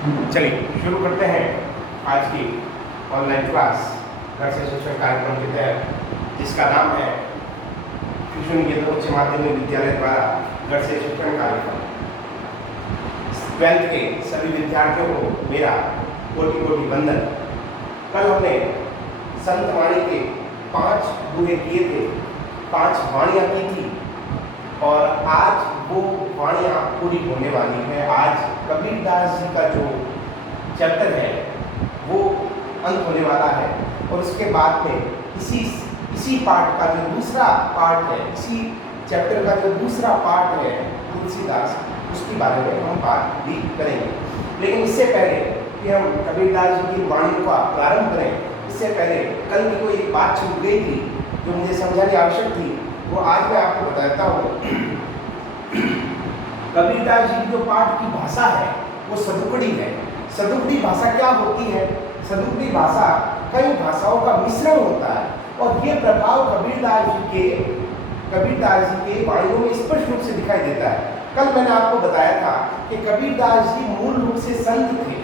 चलिए शुरू करते हैं आज की ऑनलाइन क्लास घर से शिक्षण कार्यक्रम के तहत, जिसका नाम है शिशु निकेतन उच्च माध्यमिक विद्यालय द्वारा घर से शिक्षण कार्यक्रम। 12th के सभी विद्यार्थियों को मेरा कोटि कोटि वंदन। कल हमने संत वाणी के 5 दोहे किए थे, 5 वाणियाँ की थी और आज वो वाणियाँ पूरी होने वाली है। आज कबीरदास जी का जो चैप्टर है वो अंत होने वाला है और उसके बाद में इसी पार्ट का जो दूसरा पार्ट है, इसी चैप्टर का जो दूसरा पार्ट है तुलसीदास, उसके बारे में हम बात भी करेंगे। लेकिन इससे पहले कि हम कबीरदास जी की वाणी का प्रारंभ करें, इससे पहले कल की कोई एक बात छूट गई थी जो मुझे समझानी आवश्यक थी, वो आज मैं आपको बताता हूँ। कबीरदास जी की जो पाठ की भाषा है वो सदुकड़ी है। सदुकड़ी भाषा क्या होती है? सदुकड़ी भाषा कई भाषाओं का मिश्रण होता है और ये प्रभाव कबीरदास जी के वाणियों में स्पष्ट रूप से दिखाई देता है। कल मैंने आपको बताया था कि कबीरदास जी मूल रूप से संत थे।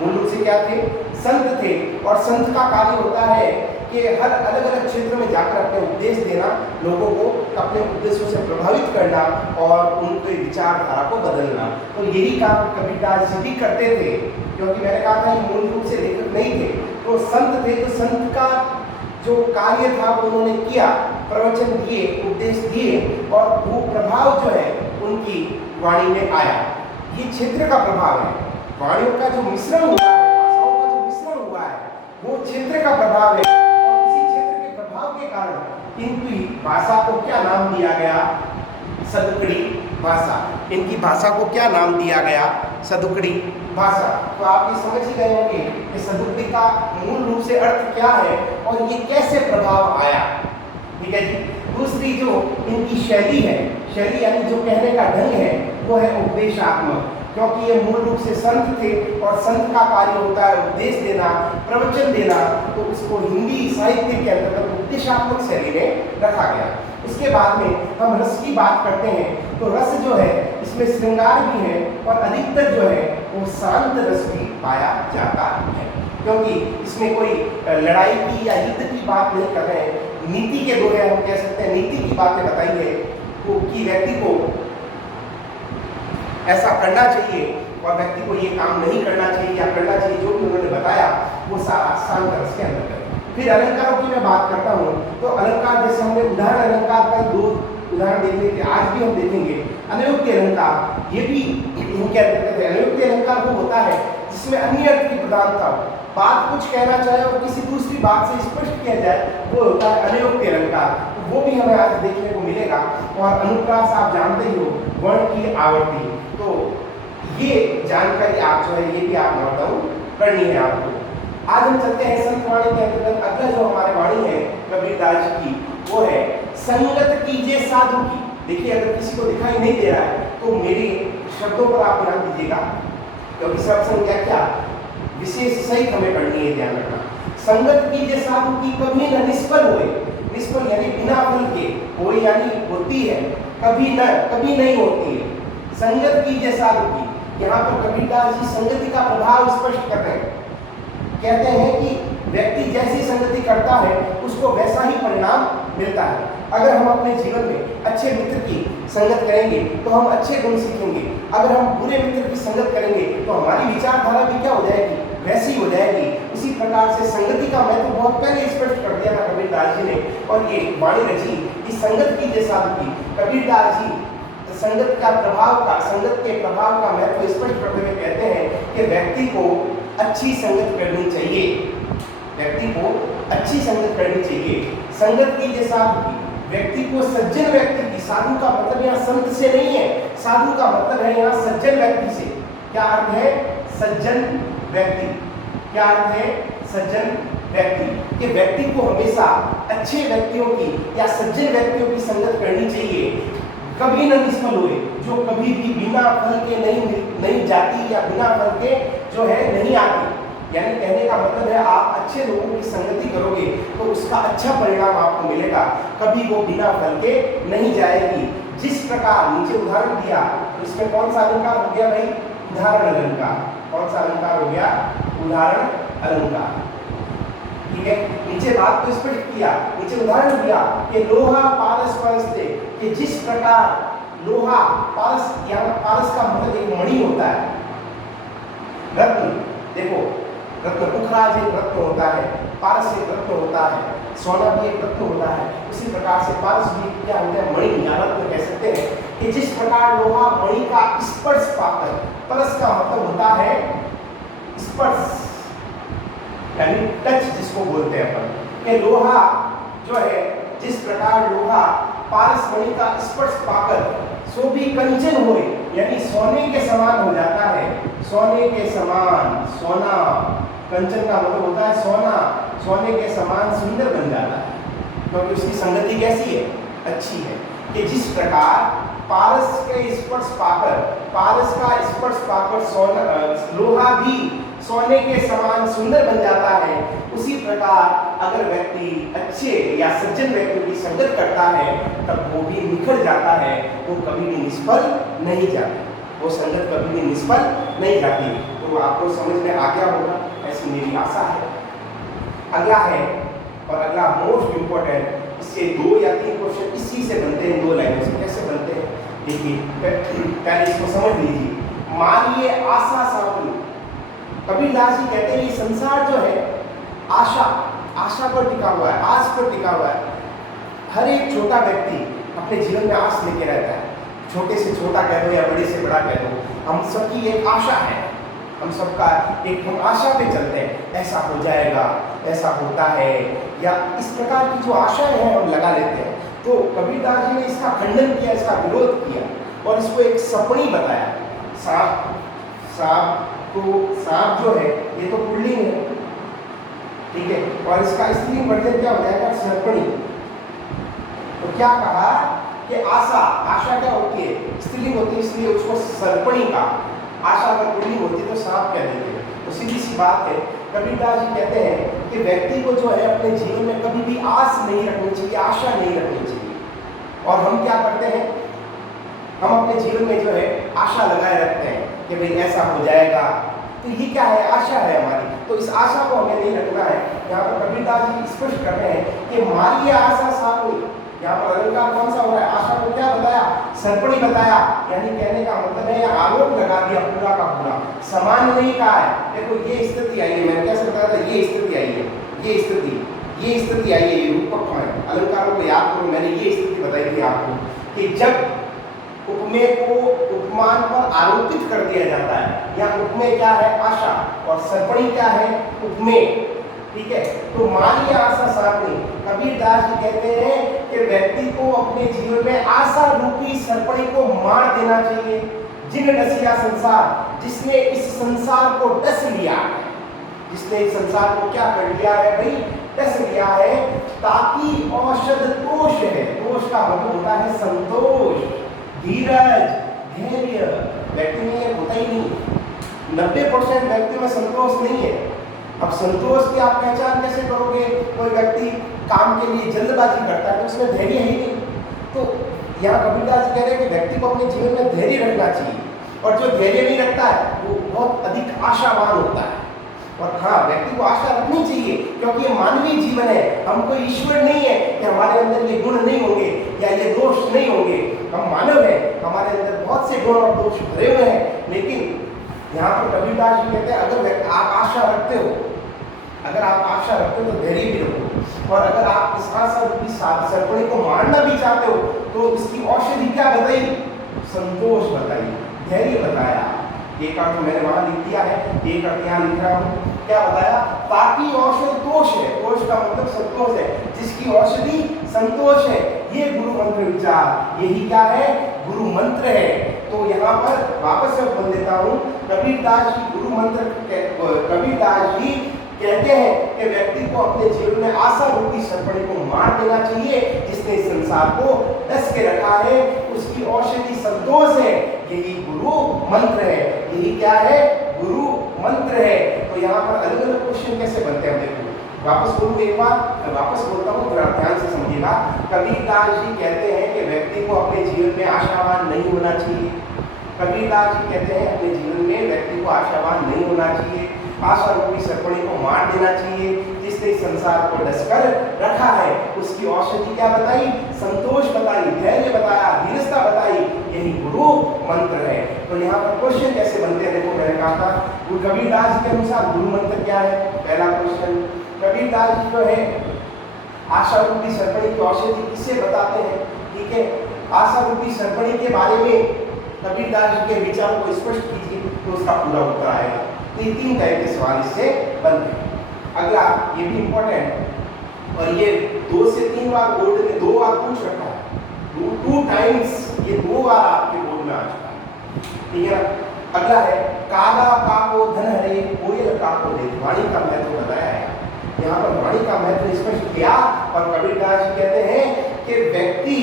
मूल रूप से क्या थे? संत थे। और संत का कार्य होता है कि हर अलग अलग क्षेत्र में जाकर अपने उपदेश देना, लोगों को अपने उपदेशों से प्रभावित करना और उनके विचारधारा को बदलना। तो यही काम कबीरदास जी भी करते थे, क्योंकि मैंने कहा था ये मूल रूप से लेखक नहीं थे, तो संत थे। तो संत का जो कार्य था वो उन्होंने किया, प्रवचन दिए, उपदेश दिए और वो प्रभाव जो है उनकी वाणी में आया। ये क्षेत्र का प्रभाव है। वाणियों का जो मिश्रण हुआ है, भाषाओं का जो मिश्रण हुआ है, वो क्षेत्र का प्रभाव है। के कारण इनकी भाषा को क्या नाम दिया गया? सदुकड़ी भाषा। इनकी भाषा को क्या नाम दिया गया? सदुकड़ी भाषा। तो आप ये समझ ही गए होंगे कि सदुकड़ी का मूल रूप से अर्थ क्या है और ये कैसे प्रभाव आया। ठीक है जी। दूसरी जो इनकी शैली है, शैली यानी जो कहने का ढंग है, वो है उपदेशात्मक, क्योंकि ये मूल रूप से संत थे और संत का कार्य होता है उपदेश देना, प्रवचन देना, तो उसको हिंदी साहित्य के अंतर्गत उपदेशात्मक शैली में रखा गया। उसके बाद में हम रस की बात करते हैं, तो रस जो है इसमें श्रृंगार भी है और अधिकतर जो है वो शांत रस भी पाया जाता है, क्योंकि इसमें कोई लड़ाई की या युद्ध की बात नहीं कर रहे हैं। नीति के दोहे हम कह सकते हैं, नीति की बातें बताई है कि व्यक्ति को ऐसा करना चाहिए और व्यक्ति को ये काम नहीं करना चाहिए या करना चाहिए, जो भी उन्होंने बताया वो सारा शांत रस के अंदर है। फिर अलंकारों की मैं बात करता हूँ, तो अलंकार जैसे हमने उदाहरण अलंकार का 2 उदाहरण देख लिए थे, आज भी हम देखेंगे। अनयोक्ति अलंकार, ये भी क्या कहते हैं? अनयोक्ति अलंकार वो होता है जिसमें अन्य अर्थ की प्रधानता हो, बात कुछ कहना चाहे और किसी दूसरी बात से स्पष्ट किया जाए, वो होता है अनयोक्ति अलंकार। वो भी हमें आज देखने को मिलेगा। और अनुप्रास आप जानते ही हो, वर्ण की आवर्ती, तो ये जानकारी आप जो है ये भी आप नोट डाउन करनी है आपको। आज हम चलते हैं संत वाणी के अंतर्गत। अगला जो हमारी वाणी है कबीरदास जी की, वो है संगत कीजिए साधु की। देखिए, अगर किसी को दिखाई नहीं दे रहा है तो मेरे शब्दों पर आप ध्यान दीजिएगा, क्योंकि सब संज्ञा क्या विशेष सहित हमें करनी है, ध्यान रखना। संगत कीजिए साधु की, कभी न निष्फल होए। निष्फल यानी बिना फल के, होए यानी होती है, कभी नहीं होती है। संगत कीजिए साधु की, यहाँ पर कबीरदास जी संगति का प्रभाव स्पष्ट कर रहे हैं। कहते हैं कि व्यक्ति जैसी संगति करता है उसको वैसा ही परिणाम मिलता है। अगर हम अपने जीवन में अच्छे मित्र की संगत करेंगे तो हम अच्छे गुण सीखेंगे। अगर हम बुरे मित्र की संगत करेंगे तो हमारी विचारधारा भी क्या हो जाएगी? वैसी हो जाएगी। इसी प्रकार से संगति का महत्व बहुत पहले स्पष्ट कर दिया था कबीरदास जी ने, और ये वाणी रची कि संगत कीजिए साधु की। कबीरदास जी संगत के प्रभाव का महत्व स्पष्ट करते हुए कहते हैं कि व्यक्ति को अच्छी संगत करनी चाहिए। व्यक्ति को अच्छी संगत करनी चाहिए। संगत कीजिए साधु की, व्यक्ति को सज्जन व्यक्ति की। साधु का मतलब यहाँ संत से नहीं है, साधु का मतलब है यहाँ सज्जन व्यक्ति से। क्या अर्थ है? सज्जन व्यक्ति। क्या अर्थ है? सज्जन व्यक्ति। कि व्यक्ति को हमेशा अच्छे व्यक्तियों की या सज्जन व्यक्तियों की संगत करनी चाहिए। कभी न निष्फल हुए, जो कभी भी बिना फल के नहीं जाती या बिना फल के जो है नहीं आती। यानी कहने का मतलब है आप अच्छे लोगों की संगति करोगे तो उसका अच्छा परिणाम आपको मिलेगा, कभी वो बिना फल के नहीं जाएगी। जिस प्रकार नीचे उदाहरण दिया, इसमें कौन सा अलंकार हो गया भाई? उदाहरण अलंकार। कौन सा अलंकार हो गया? उदाहरण अलंकार। ठीक है, नीचे बात को स्पष्ट किया, नीचे उदाहरण दिया कि लोहा पारस परस्ते, कि जिस प्रकार लोहा पारस, यहाँ पारस का मतलब एक मणि होता है, रत्न। देखो रत्न, पुखराज एक रत्न होता है, पारस एक रत्न होता है, सोना भी एक रत्न होता है। उसी प्रकार से पारस भी क्या होता है? मणि या रत्न कह सकते हैं। कि जिस प्रकार लोहा मणि का स्पर्श पाकर, परस का मतलब होता है स्पर्श यानी टच जिसको बोलते हैं अपन, कि लोहा जो है, जिस प्रकार लोहा पारस मणि का स्पर्श पाकर सो भी कंचन होए, यानी सोने के समान हो जाता है। सोने के समान, सोना, कंचन का मतलब होता है सोना, सोने के समान सुंदर बन जाता है, क्योंकि उसकी संगति कैसी है? अच्छी है। कि जिस प्रकार पारस के स्पर्श पाकर, पारस का स्पर्श पाकर सोना, लोहा भी सोने के समान सुंदर बन जाता है, उसी प्रकार अगर व्यक्ति अच्छे या सज्जन व्यक्ति की संगत करता है तब वो भी निखर जाता है, वो कभी भी निष्फल नहीं जाता, वो संगत कभी भी निष्फल नहीं जाती। तो आपको समझ में आ गया होगा, ऐसी मेरी आशा है। अगला है, और अगला मोस्ट इंपॉर्टेंट, इससे 2 या 3 क्वेश्चन इसी से बनते हैं, 2 लाइनों से। कैसे बनते हैं देखिए, पहले इसको समझ लीजिए। मानिए आशा साकुल, कबीरदास जी कहते हैं ये संसार जो है आशा, आशा पर टिका हुआ है, आस पर टिका हुआ है। हर एक छोटा व्यक्ति अपने जीवन में आस लेके रहता है, छोटे से छोटा कह दो या बड़े से बड़ा कह दो, हम सबकी एक आशा है, हम सबका एक, हम आशा पे चलते हैं, ऐसा हो जाएगा, ऐसा होता है, या इस प्रकार की जो आशाएं हैं हम लगा लेते हैं। तो कबीरदास जी ने इसका खंडन किया, इसका विरोध किया और इसको एक सपनी बताया। सांप, सांप तो सांप जो है ये तो पुल्लिंग है, ठीक है, और इसका स्त्रीलिंग वर्जन क्या हो जाएगा? सर्पणी। तो क्या कहा कि आशा, आशा क्या होती है? स्त्रीलिंग होती है, इसलिए उसको सर्पणी का, आशा अगर पुल्लिंग होती तो सांप कह देते हैं। तो सीधी सी बात है, कबीरदास जी कहते हैं कि व्यक्ति को जो है अपने जीवन में कभी भी आस नहीं रखनी चाहिए, आशा नहीं रखनी चाहिए। और हम क्या करते हैं? हम अपने जीवन में जो है आशा लगाए रखते हैं कि भाई ऐसा हो जाएगा, तो ये क्या है? आशा है हमारी। तो इस आशा को हमें नहीं रखना है। यहाँ पर कबीरदास जी स्पष्ट कर रहे हैं कि मारिए आशा साकुल। यहाँ पर अलंकार कौन सा हो रहा है? आशा को क्या बताया? सर्पणी बताया, यानी कहने का मतलब है आरोप लगा दिया पूरा का पूरा, समान नहीं कहा है। देखो ये स्थिति आई है, मैंने कैसे बताया था, ये स्थिति आई है, ये स्थिति आई है, ये रूपक है। अलंकारों को याद करो, मैंने ये स्थिति बताई थी आपको कि जब उपमेय को उपमान पर आरोपित कर दिया जाता है। यहाँ उपमेय क्या है? आशा, और सर्पणी क्या है? उपमेय। ठीक है, तो मानिए आशा साकुल, कबीरदास जी कहते हैं कि व्यक्ति को अपने जीवन में आशा रूपी सर्पणी को मार देना चाहिए। जिन डसिया संसार, जिसने इस संसार को डस लिया है, जिसने इस संसार को क्या कर लिया है भाई? डस लिया है। ताकि औषध तोष है, तोष का मतलब होता है संतोष, धीरज, धैर्य। व्यक्ति में ये होता ही नहीं, 90% व्यक्ति में संतोष नहीं है। अब संतोष की आप पहचान कैसे करोगे? कोई व्यक्ति काम के लिए जल्दबाजी करता है तो उसमें धैर्य ही नहीं। तो यहाँ कबीरदास कह रहे हैं कि व्यक्ति को अपने जीवन में धैर्य रखना चाहिए, और जो धैर्य नहीं रखता है वो बहुत अधिक आशावान होता है। और हाँ, व्यक्ति को आशा रखनी चाहिए, क्योंकि ये मानवीय जीवन है, हम कोई ईश्वर नहीं है कि हमारे अंदर ये गुण नहीं होंगे या ये दोष नहीं होंगे। हम मानव हैं, हमारे अंदर बहुत से गुण और दोष भरे हुए हैं। लेकिन यहाँ पर कबीरदास जी कहते हैं अगर आप आशा रखते हो, अगर आप आशा रखते हो तो धैर्य भी रखो, और अगर आप इस आशा रूपी सर्पणी को मारना भी चाहते हो तो इसकी औषधि क्या बताई? संतोष बताई, धैर्य बताया। एक अर्थ मैंने वहां लिख दिया है, एक अर्थ यहाँ लिख रहा हूँ। क्या बताया? ताकि औषध तोष है, तोष का मतलब संतोष है, जिसकी औषधि संतोष है। ये गुरु मंत्र विचार, यही क्या है? गुरु मंत्र है। तो यहाँ पर वापस से बोल देता हूँ, कबीरदास जी गुरु मंत्र, कबीरदास जी कहते हैं कि व्यक्ति को अपने जीवन में आशा रूपी सर्पणी को मार देना चाहिए। जिसने संसार को डस के रखा है उसकी औषधि संतोष है, यही गुरु मंत्र है। यही क्या है? गुरु मंत्र है। तो यहाँ पर अलग अलग क्वेश्चन कैसे बनते हैं देखो, वापस बोलूँ एक बार, मैं वापस बोलता हूँ, थोड़ा ध्यान से समझिएगा। कबीरदास जी कहते हैं कि व्यक्ति को अपने जीवन में आशावान नहीं होना चाहिए। कबीरदास जी कहते हैं अपने जीवन में आशावान नहीं होना चाहिए। आशा रूपी सर्पणी को मार देना चाहिए। जिसने इस संसार को डसकर रखा है उसकी औषधि क्या बताई? संतोष बताई, धैर्य बताया, धीरजता बताई। यही गुरु मंत्र है। तो यहाँ पर क्वेश्चन कैसे बनते हैं? देखो मैंने कहा था कबीरदास जी के अनुसार गुरु मंत्र क्या है? पहला क्वेश्चन, कबीरदास जी जो है आशा रूपी सर्पणी की औषधि किसे बताते हैं? ठीक है, आशा रूपी सर्पणी के बारे में कबीरदास जी के विचार को स्पष्ट कीजिए तो उसका पूरा उत्तर आएगा। तो ये 3 टाइप के सवाल इससे बनते हैं। अगला ये भी इंपॉर्टेंट और ये 2 से 3 बार बोर्ड ने 2 बार पूछ रखा है, 2 टाइम्स ये 2 बार आपके बोर्ड में आ चुका है। ठीक है, अगला है कागा काको धन हरे कोयल काको दे। वाणी का महत्व बताया है। यहाँ पर वाणी का महत्व स्पष्ट किया और कबीरदास जी कहते हैं कि व्यक्ति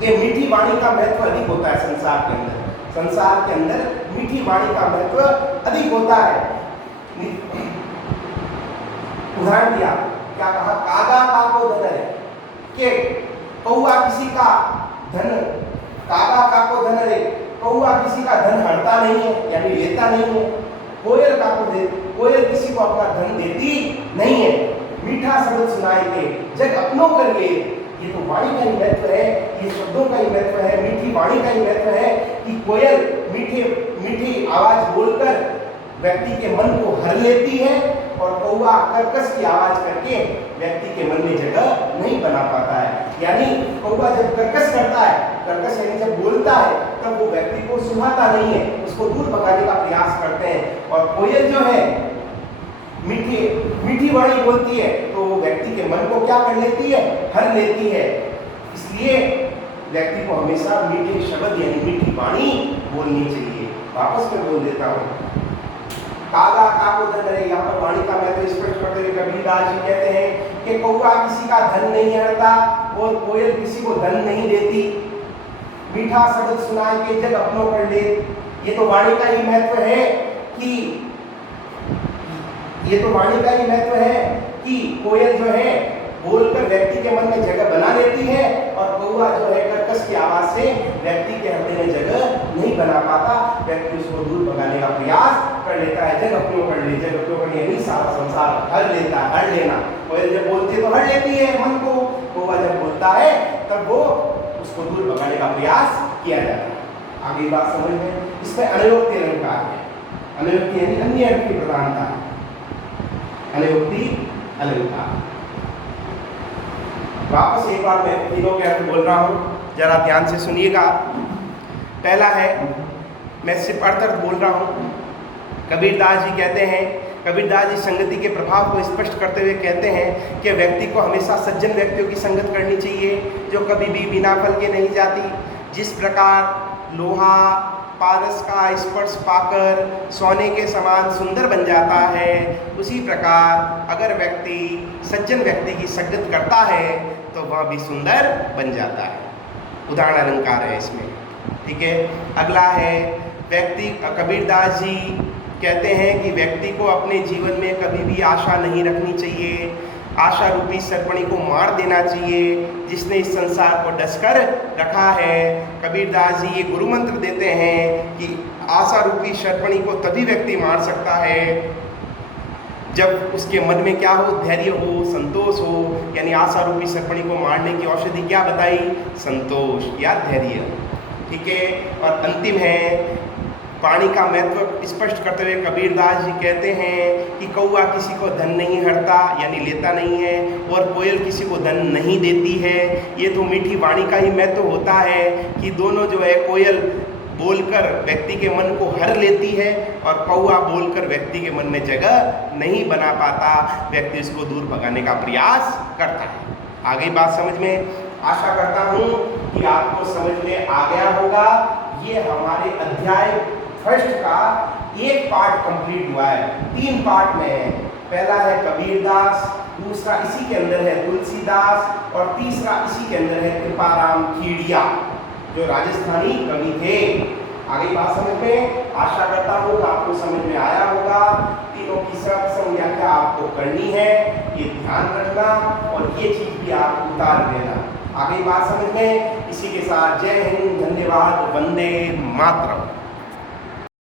के मीठी वाणी का महत्व अधिक होता है संसार के अंदर। संसार के अंदर मीठी वाणी का महत्व अधिक होता है। उदाहरण दिया, क्या कहा? कागा काको धन है कि कौआ किसी का धन, कागा काको धन है, कौआ किसी का धन हड़ता नहीं है यानी लेता नहीं है। कोयल काको दे, कोयल किसी को अपना धन देती नहीं है। मीठा शब्द सुनाई दे जग अपनों कर ले। ये तो वाणी का ही महत्व है, ये शब्दों का ही महत्व है, मीठी वाणी का ही महत्व है कि कोयल मीठी आवाज बोलकर व्यक्ति के मन को हर लेती है और कौआ कर्कश की आवाज करके व्यक्ति के मन में जगह नहीं बना पाता है। यानी कौआ जब कर्कश करता है, कर्कश यानी जब बोलता है, तब वो व्यक्ति को सुहाता नहीं है, उसको दूर भगाने का प्रयास करते हैं। और कोयल जो है मीठी वाणी बोलती है तो वो व्यक्ति के मन को क्या कर लेती है? हर लेती है। इसलिए व्यक्ति को हमेशा मीठे शब्द यानी मीठी वाणी बोलनी चाहिए। वापस मैं बोल देता हूँ, कागा काको धन हरे। यहाँ पर वाणी का महत्व स्पष्ट करते हुए कबीरदास जी कहते हैं कि कौआ किसी का धन नहीं हरता और कोयल किसी को धन नहीं देती। मीठा शब्द सुनाए के जग अपनों कर ले। ये तो वाणी का ही महत्व है कि कोयल जो है बोलकर व्यक्ति के मन में जगह बना लेती है और कौआ जो है कर्कश की आवाज से व्यक्ति के हृदय में जगह नहीं बना पाता। व्यक्ति उसको दूर भगाने का प्रयास कर लेता है। जग अपनों कर ले, जग अपनों कर यानी सारा संसार हर लेता है, हर लेना। कोयल जब बोलती है तो हर लेती है मन को, कौआ जब बोलता है तब वो उसको दूर भगाने का प्रयास किया जाता है। आगे बात समझ में, इसमें अनयोक्ति अलंकार है। अनयोक्ति यानी अन्य अर्थ की प्रधानता, अनयोक्ति अलंकार। वापस एक बार मैं तीनों के अर्थ बोल रहा हूँ, जरा ध्यान से सुनिएगा। पहला है, मैं सिर्फ अर्थ बोल रहा हूँ। कबीरदास जी कहते हैं, कबीरदास जी संगति के प्रभाव को स्पष्ट करते हुए कहते हैं कि व्यक्ति को हमेशा सज्जन व्यक्तियों की संगत करनी चाहिए जो कभी भी बिना फल के नहीं जाती। जिस प्रकार लोहा पारस का स्पर्श पाकर सोने के समान सुंदर बन जाता है, उसी प्रकार अगर व्यक्ति सज्जन व्यक्ति की संगत करता है तो वह भी सुंदर बन जाता है। उदाहरण अलंकार है इसमें। ठीक है, अगला है व्यक्ति, कबीरदास जी कहते हैं कि व्यक्ति को अपने जीवन में कभी भी आशा नहीं रखनी चाहिए। आशा रूपी सर्पणी को मार देना चाहिए जिसने इस संसार को डसकर रखा है। कबीरदास जी ये गुरु मंत्र देते हैं कि आशा रूपी सर्पणी को तभी व्यक्ति मार सकता है जब उसके मन में क्या हो? धैर्य हो, संतोष हो। यानी आशा रूपी सर्पणी को मारने की औषधि क्या बताई? संतोष या धैर्य। ठीक है, और अंतिम है वाणी का महत्व स्पष्ट करते हुए कबीरदास जी कहते हैं कि कौआ किसी को धन नहीं हरता यानी लेता नहीं है और कोयल किसी को धन नहीं देती है। ये तो मीठी वाणी का ही महत्व होता है कि दोनों जो है, कोयल बोलकर व्यक्ति के मन को हर लेती है और कौआ बोलकर व्यक्ति के मन में जगह नहीं बना पाता, व्यक्ति उसको दूर भगाने का प्रयास करता है। आगे बात समझ में? आशा करता हूँ कि आपको समझ में आ गया होगा। ये हमारे अध्याय फर्स्ट का एक पार्ट कंप्लीट हुआ है, 3 पार्ट में है। पहला है कबीरदास, दूसरा इसी के अंदर है तुलसीदास और तीसरा इसी के अंदर है कृपाराम खेड़िया जो राजस्थानी कवि थे। आगे बात समझ में? आशा करता हूँ कि आपको समझ में आया होगा। तीनों की सर्वसम व्याख्या आपको करनी है, ये ध्यान रखना और ये चीज भी आप उतार देना। आगे बात समझ में? इसी के साथ जय हिंद, धन्यवाद, वंदे मातरम।